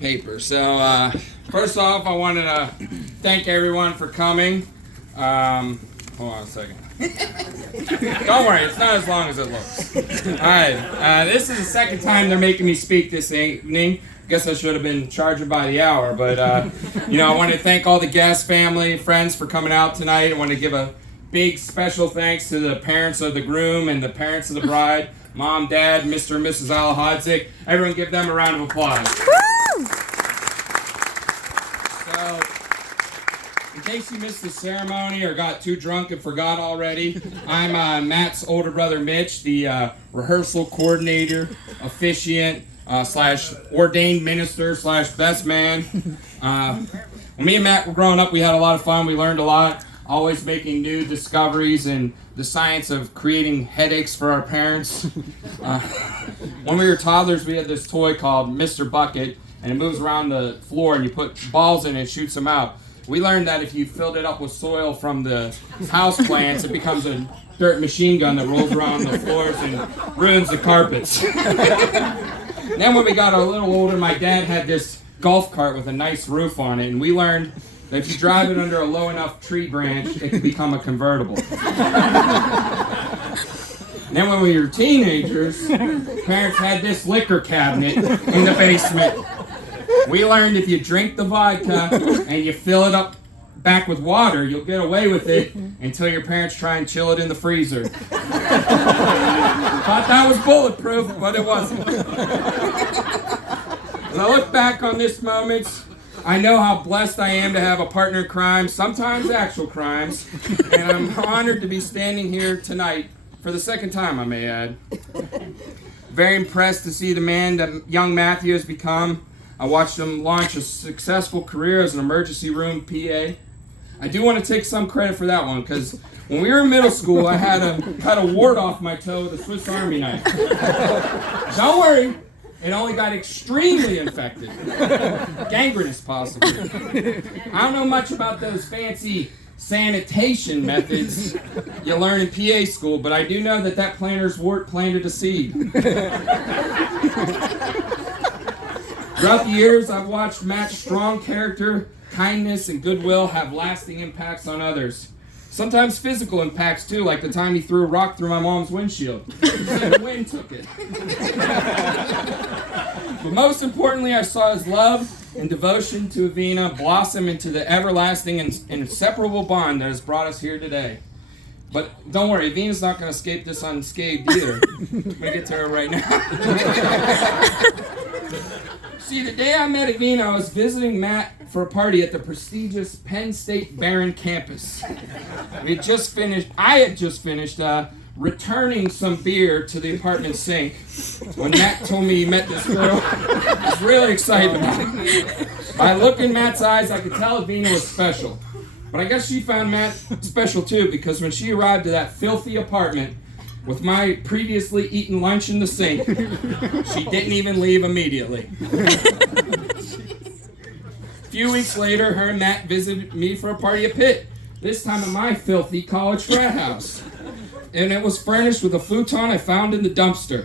paper. So, first off, I wanted to thank everyone for coming. Hold on a second. Don't worry, it's not as long as it looks. Alright, this is the second time they're making me speak this evening. Guess I should have been charging by the hour, but I want to thank all the guests, family, friends for coming out tonight. I want to give a big special thanks to the parents of the groom and the parents of the bride, Mom, Dad, Mr. and Mrs. Alahodzik. Everyone give them a round of applause. Woo! So, in case you missed the ceremony or got too drunk and forgot already, I'm Matt's older brother Mitch, the rehearsal coordinator, officiant, slash ordained minister slash best man. When me and Matt were growing up, we had a lot of fun. We learned a lot, always making new discoveries in the science of creating headaches for our parents. When we were toddlers, we had this toy called Mr. Bucket, and it moves around the floor, and you put balls in it and shoots them out. We learned that if you filled it up with soil from the house plants, it becomes a dirt machine gun that rolls around the floors and ruins the carpets. Then when we got a little older, my dad had this golf cart with a nice roof on it, and we learned that if you drive it under a low enough tree branch, it can become a convertible. Then when we were teenagers, parents had this liquor cabinet in the basement. We learned if you drink the vodka and you fill it up back with water, you'll get away with it until your parents try and chill it in the freezer. Thought that was bulletproof, but it wasn't. As I look back on this moment, I know how blessed I am to have a partner in crime, sometimes actual crimes, and I'm honored to be standing here tonight for the second time, I may add. Very impressed to see the man that young Matthew has become. I watched him launch a successful career as an emergency room PA. I do want to take some credit for that one, because when we were in middle school, I had to cut a wart off my toe with a Swiss Army knife. Don't worry, it only got extremely infected. Gangrenous, possibly. I don't know much about those fancy sanitation methods you learn in PA school, but I do know that planter's wart planted a seed. Throughout the years, I've watched Matt's strong character, kindness, and goodwill have lasting impacts on others. Sometimes physical impacts, too, like the time he threw a rock through my mom's windshield. The wind took it. But most importantly, I saw his love and devotion to Avina blossom into the everlasting and inseparable bond that has brought us here today. But don't worry, Avina's not going to escape this unscathed either. I'm going to get to her right now. See, the day I met Avina, I was visiting Matt for a party at the prestigious Penn State Barron campus. I had just finished returning some beer to the apartment sink when Matt told me he met this girl. I was really excited about it. By looking in Matt's eyes, I could tell Avina was special. But I guess she found Matt special too, because when she arrived at that filthy apartment with my previously eaten lunch in the sink, she didn't even leave immediately. A few weeks later, her and Matt visited me for a party at Pitt, this time at my filthy college frat house. And it was furnished with a futon I found in the dumpster.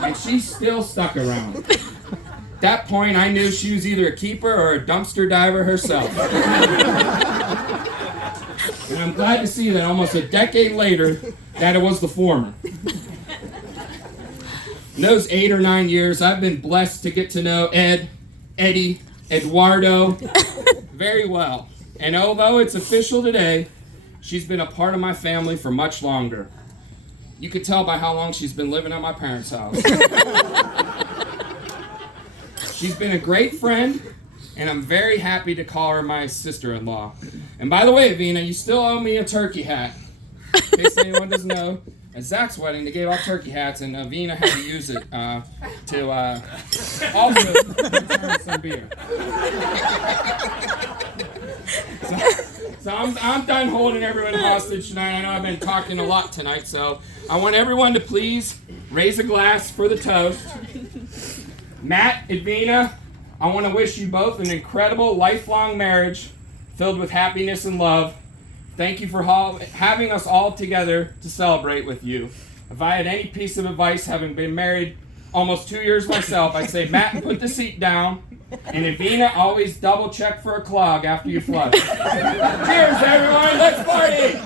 And she still stuck around. At that point, I knew she was either a keeper or a dumpster diver herself. And I'm glad to see that almost a decade later, that it was the former. In those 8 or 9 years, I've been blessed to get to know Ed, Eddie, Eduardo very well. And although it's official today, she's been a part of my family for much longer. You could tell by how long she's been living at my parents' house. She's been a great friend, and I'm very happy to call her my sister-in-law. And by the way, Avina, you still owe me a turkey hat. In case anyone doesn't know, at Zach's wedding, they gave out turkey hats, and Avina had to use it to also return some beer. So I'm done holding everyone hostage tonight. I know I've been talking a lot tonight, so I want everyone to please raise a glass for the toast. Matt, Avina, I want to wish you both an incredible lifelong marriage filled with happiness and love. Thank you for having us all together to celebrate with you. If I had any piece of advice, having been married almost 2 years myself, I'd say, Matt, put the seat down. And Avena, always double check for a clog after you flush. Cheers, everyone. Let's party.